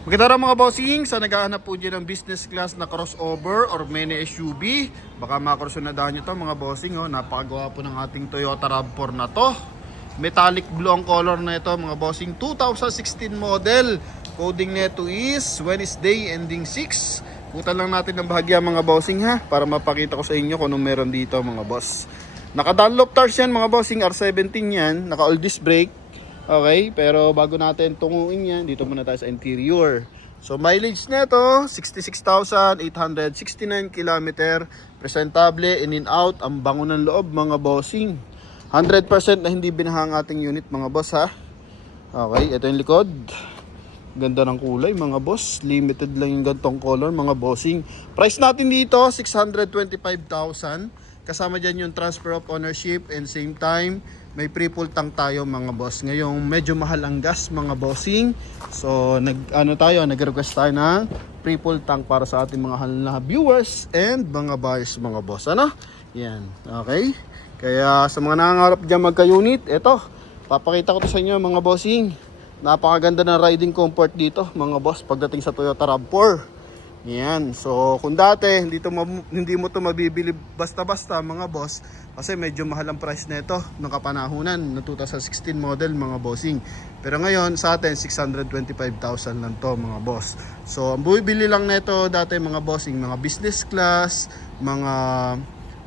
Maganda rin mga bossing, sa naghahanap po dyan ng business class na crossover or mini SUV, baka makursunadahan nyo to mga bossing. Napakagawa po ng ating Toyota RAV4 na to. Metallic blue ang color na ito mga bossing, 2016 model. Coding nito is Wednesday ending 6. Putan lang natin ng bahagya mga bossing para mapakita ko sa inyo kung anong meron dito mga boss. Naka Dunlop tires yan mga bossing, R17 yan, naka all disc brake. Okay, pero bago natin tunguin yan, dito muna tayo sa interior. So mileage nito 66,869 km. Presentable, in and out, ang bango ng loob mga bossing. 100% na hindi binahang ating unit mga boss Okay, ito yung likod. Ganda ng kulay mga boss. Limited lang yung gantong color mga bossing. Price natin dito 625,000. Kasama dyan yung transfer of ownership and same time may pre-full tank tayo mga boss. Ngayong medyo mahal ang gas mga bossing. So nag-request tayo ng pre-full tank para sa ating mga halal na viewers and mga buyers mga boss. Yan. Okay. Kaya sa mga nangangarap dyan magka-unit, eto, papakita ko to sa inyo mga bossing. Napakaganda ng riding comfort dito mga boss pagdating sa Toyota RAV4. Yan. So kung dati hindi mo to mabibili basta-basta mga boss kasi medyo mahal ang price nito nung kapanahunan ng 2016 model mga bossing. Pero ngayon sa atin 625,000 lang to mga boss. So ang bumibili lang nito dati mga bossing, mga business class, mga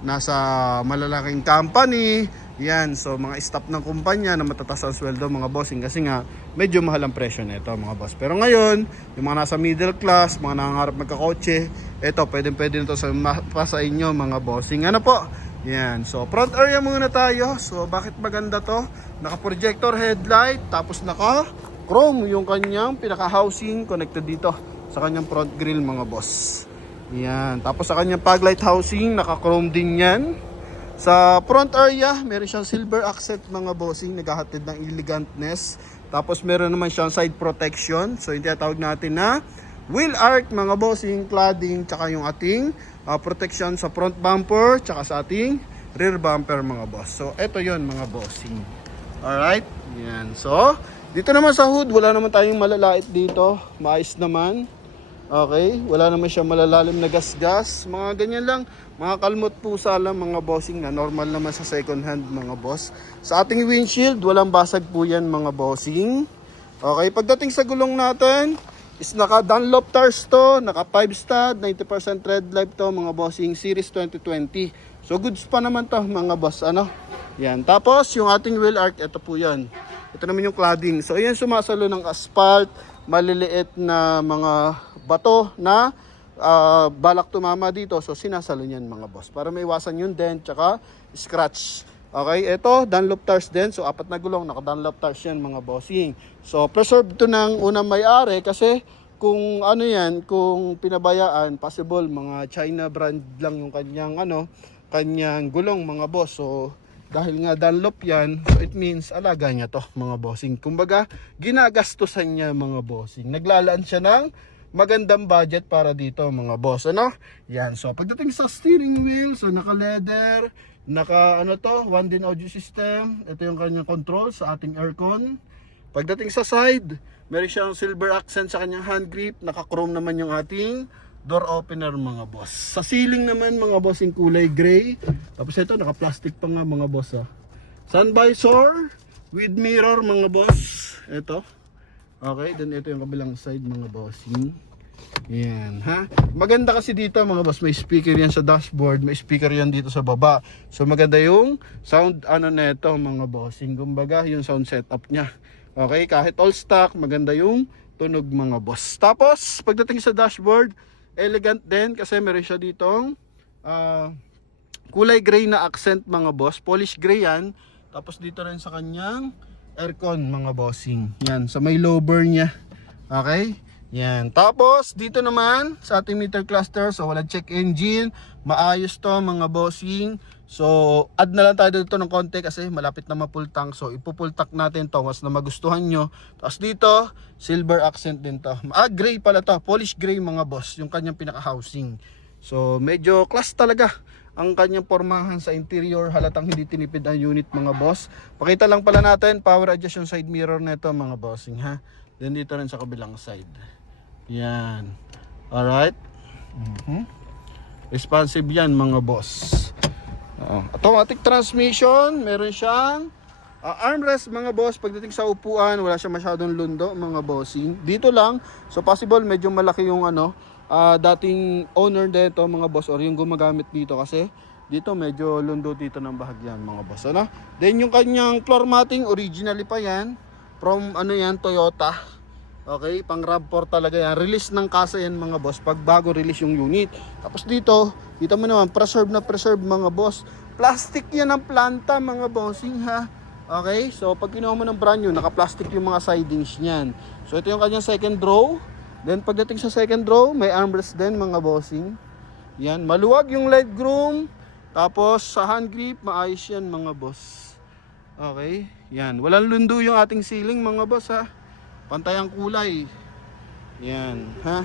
nasa malalaking company. Yan, so mga staff ng kumpanya na matataas ang sweldo mga bossing kasi nga medyo mahal ang presyo nito mga boss. Pero ngayon, yung mga nasa middle class, mga nangangarap magkakotse, ito pwede nito sa inyo mga bossing. Ano po? Yan, so front area muna tayo. So bakit maganda to? Naka-projector headlight, tapos naka-chrome yung kanyang pinaka-housing connected dito sa kanyang front grille mga boss. Yan, tapos sa kanyang fog light housing, naka-chrome din yan. Sa front area, meron siyang silver accent mga bossing, naghahatid ng elegantness. Tapos meron naman siyang side protection. So yung tinatawag natin na wheel arch mga bossing, cladding, tsaka yung ating protection sa front bumper, tsaka sa ating rear bumper mga boss. So eto yon mga bossing. Alright, yan. So dito naman sa hood, wala naman tayong malalait dito. Maayos naman. Okay, wala naman siya malalalim na gas-gas. Mga ganyan lang, mga kalmot pusa lang mga bossing na normal naman sa second hand mga boss. Sa ating windshield, walang basag po yan mga bossing. Okay, pagdating sa gulong natin, is naka Dunlop tires to, naka 5 stud, 90% tread life to mga bossing, series 2020. So goods pa naman to mga boss, Yan, tapos yung ating wheel arch, ito po yan. Ito naman yung cladding. So ayan, sumasalo ng asphalt, maliliit na mga bato na balak tumama dito. So sinasalo niyan mga boss para may iwasan yung dent tsaka scratch. Okay, ito Dunlop tires din. So apat na gulong, naka Dunlop tires yan mga bossing. So preserved to ng unang may-ari kasi kung kung pinabayaan, possible mga China brand lang yung kanyang gulong mga boss. So dahil nga Dunlop yan, so it means alaga niya to mga bossing. Kumbaga, ginagastusan niya mga bossing. Naglalaan siya ng magandang budget para dito mga boss. Yan. So pagdating sa steering wheel, so naka leather, naka 1DIN audio system. Ito yung kanyang control sa ating aircon. Pagdating sa side, meron siyang silver accent sa kanyang hand grip. Naka chrome naman yung ating door opener mga boss. Sa ceiling naman mga boss yung kulay gray. Tapos ito naka plastic pa nga mga boss. Sun visor with mirror mga boss. Ito. Okay, then ito yung kabilang side mga bossing. Yan Maganda kasi dito mga boss, may speaker yan sa dashboard, may speaker yan dito sa baba. So maganda yung sound neto mga bossing. Kumbaga yung sound setup niya. Okay, kahit all stock, maganda yung tunog mga boss. Tapos pagdating sa dashboard, elegant din kasi meron siya ditong kulay gray na accent mga boss. Polish gray yan. Tapos dito rin sa kanyang aircon mga bossing. Yan, sa may low burn niya. Okay? Yan. Tapos dito naman sa ating meter cluster, so walang check engine, maayos to mga bossing. So add na lang tayo dito ng konti kasi malapit na ma-full tank. So ipo-full tank natin to once na magustuhan nyo. Tapos dito, silver accent din to. Gray pala to, polish gray mga boss, yung kanyang pinaka-housing. So medyo class talaga ang kanyang pormahan sa interior, halatang hindi tinipid ang unit mga boss. Pakita lang pala natin, power adjust yung side mirror nito mga bossing Then dito rin sa kabilang side. Yan. Alright. Responsive yan mga boss. Automatic transmission. Meron siyang armrest mga boss. Pagdating sa upuan, wala siya masyadong lundo mga bossing. Dito lang. So possible medyo malaki yung dating owner dito mga boss, or yung gumagamit dito, kasi dito medyo lundo dito ng bahagyan mga boss. Then yung kanyang floor matting, originally pa yan. From Toyota. Okay, pang RAV4 talaga yan. Release ng kasa yan mga boss, pag bago release yung unit. Tapos dito, kita mo naman, preserve na preserve mga boss. Plastic yan ang planta mga bossing ha. Okay, so pag kinuha mo ng brand new, naka-plastic yung mga sidings niyan. So ito yung kanyang second row. Then pagdating sa second row, may armrest din mga bossing. Yan, maluwag yung legroom. Tapos sa hand grip, maayos yan mga boss. Okay, yan. Walang lundo yung ating ceiling mga boss ha. Pantay ang kulay. Yan, ha.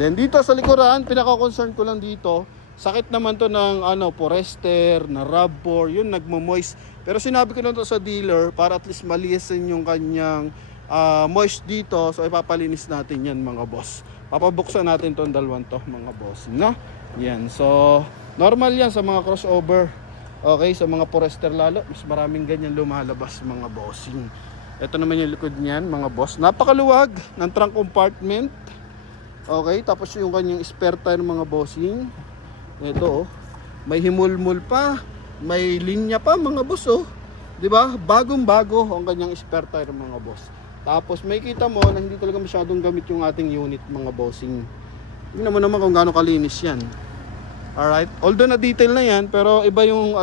Then dito sa likuran, pinaka-concern ko lang dito, sakit naman to ng Forester, na RAV4, yun nagmo-moist. Pero sinabi ko lang to sa dealer para at least malisin yung kanyang moist dito. So ipapalinis natin yan mga boss. Papabuksan natin tong dalawang to mga boss, no? Yan. So normal yan sa mga crossover. Okay, sa mga Forester lalo, mas maraming ganyan lumalabas mga bossing. Ito naman yung likod niyan mga boss. Napakaluwag ng trunk compartment. Okay, tapos yung kanyang spare tire mga bossing. Ito may himulmul pa, may linya pa mga boss 'Di ba? Bagong-bago ang kanyang spare tire mga boss. Tapos may kita mo na hindi talaga masyadong gamit yung ating unit mga bossing. Tingnan mo naman kung gaano kalinis 'yan. Alright, although na detail na 'yan, pero iba yung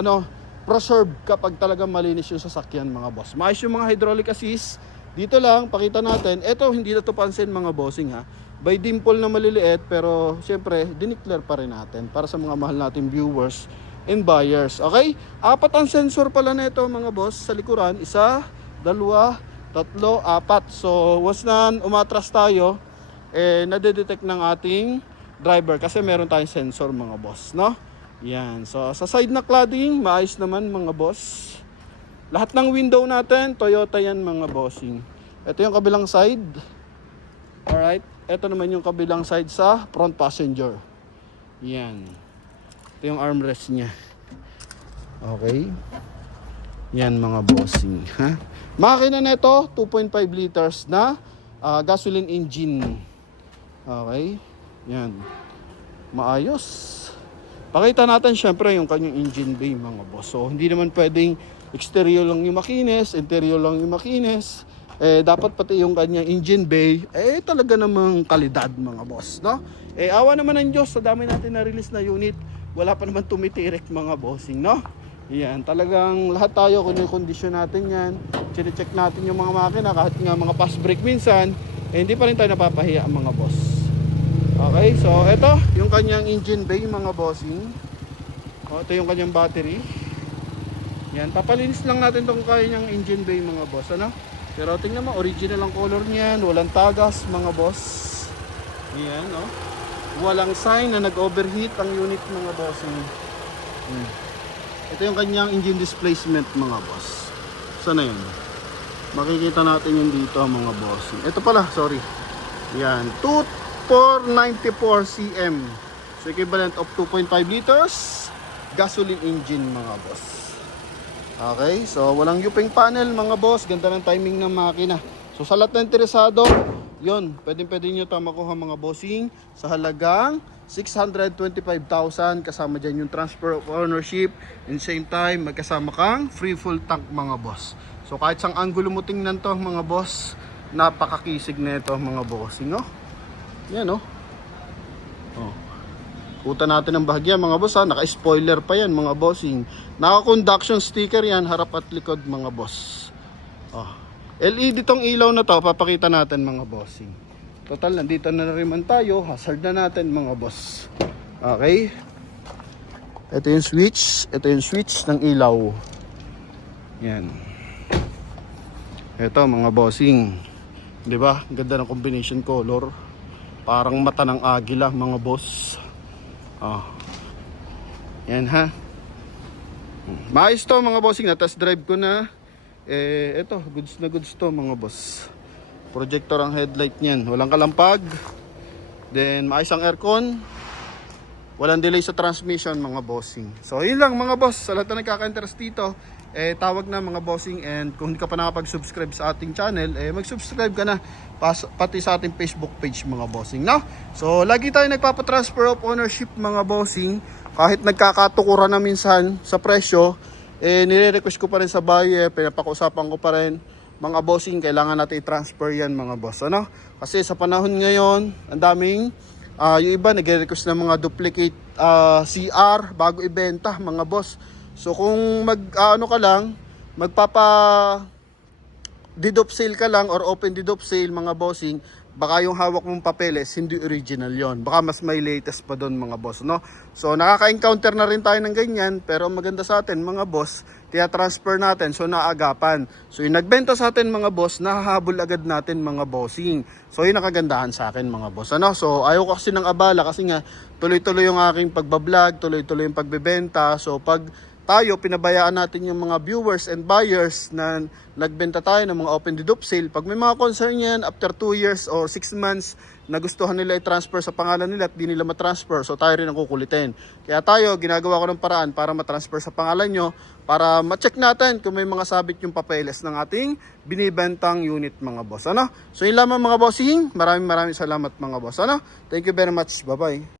preserve kapag talaga malinis yung sasakyan mga boss. Maayos yung mga hydraulic assist. Dito lang, pakita natin. Ito, hindi na to pansin mga bossing ha. By dimple na maliliit, pero siyempre, dineclare pa rin natin para sa mga mahal natin viewers and buyers. Okay? 4 ang sensor pala na ito mga boss sa likuran. 1, 2, 3, 4. So, once na umatras tayo, nadedetect ng ating driver kasi meron tayong sensor mga boss, no? Yan. So, sa side na cladding, maayos naman mga boss. Lahat ng window natin, Toyota yan mga bossing. Ito yung kabilang side. Alright. Ito naman yung kabilang side sa front passenger. Yan. Ito yung armrest niya. Okay. Yan mga bossing. Ha? Makina na ito, 2.5 liters na gasoline engine. Okay. Yan. Maayos. Pakita natin syempre yung kanyang engine bay mga boss. So hindi naman pwedeng exterior lang yung makinis, interior lang yung makinis. Dapat pati yung kanyang engine bay talaga namang kalidad mga boss, no? Awa naman ng Diyos sa dami natin na release na unit, wala pa naman tumitirik mga bossing, no? Yan, talagang lahat tayo kung yung kondisyon natin yan, check natin yung mga makina, kahit nga mga fast brake minsan, hindi pa rin tayo napapahiya mga boss. Okay, so ito yung kanyang engine bay mga bossing. Ito yung kanyang battery. Yan, papalinis lang natin tong kanyang engine bay mga boss, Pero tingnan mo, original ang color niyan, walang tagas mga boss. Yan, walang sign na nag-overheat ang unit mga bossing. Ito yung kanyang engine displacement mga boss. Sana yun? Makikita natin yun dito mga bossing. Ito pala, sorry. Yan, 494 cm. So equivalent of 2.5 liters gasoline engine mga boss. Okay, so walang yuping panel mga boss. Ganda ng timing ng makina. So sa lahat na interesado, yun, pwede nyo ito makuha mga bossing sa halagang 625,000. Kasama dyan yung transfer of ownership, and same time magkasama kang free full tank mga boss. So kahit sang angulo mo tingnan to mga boss, napakakisig na ito mga bossing, Yan Kuta natin ang bahagya mga boss naka-spoiler pa yan mga bossing. Naka-conduction sticker yan harap at likod mga boss. LED tong ilaw na to, papakita natin mga bossing. Total nandito na rin man tayo, hazard na natin mga boss. Okay. Ito yung switch ng ilaw. Yan. Ito mga bossing. 'Di ba? Ganda ng combination color. Parang mata ng agila mga boss. Yan ha. Maayos to mga bossing, na test drive ko na. Ito, goods na goods to mga boss. Projector ang headlight niyan, walang kalampag. Then maayos ang aircon. Walang delay sa transmission mga bossing. So yun lang mga boss, sa lahat na nagkaka-interest dito, tawag na mga bossing. And kung hindi ka pa nakapag-subscribe sa ating channel, mag-subscribe ka na pati sa ating Facebook page mga bossing, no? So lagi tayo nagpapatransfer of ownership mga bossing. Kahit nagkakatukuran na minsan sa presyo, nire-request ko pa rin sa buyer, pinapakusapan ko pa rin mga bossing, kailangan natin i-transfer yan mga boss, ano? Kasi sa panahon ngayon, ang daming yung iba nagre-request ng mga duplicate CR bago ibenta mga boss. So kung ka lang, magpapa deed of sale ka lang or open deed of sale mga bossing, baka yung hawak mong papeles hindi original yon. Baka mas may latest pa doon mga boss, no? So nakaka-encounter na rin tayo ng ganyan, pero ang maganda sa atin mga boss, transfer natin, so naagapan. So yung nagbenta sa atin mga boss, nahahabol agad natin mga bossing. So yun nakagandahan sa akin mga boss, ano? So ayaw ko kasi ng abala kasi nga tuloy-tuloy yung aking pagbablog, tuloy-tuloy yung pagbebenta. So pag tayo, pinabayaan natin yung mga viewers and buyers na nagbenta tayo ng mga open deed of sale. Pag may mga concern yan, after 2 years or 6 months, na gustuhan nila i-transfer sa pangalan nila at di nila matransfer, so tayo rin ang kukulitin. Kaya tayo, ginagawa ko ng paraan para matransfer sa pangalan nyo, para ma-check natin kung may mga sabit yung papeles ng ating binibentang unit mga boss. Ano? So yun lamang mga bossing, maraming salamat mga boss. Ano? Thank you very much. Bye-bye.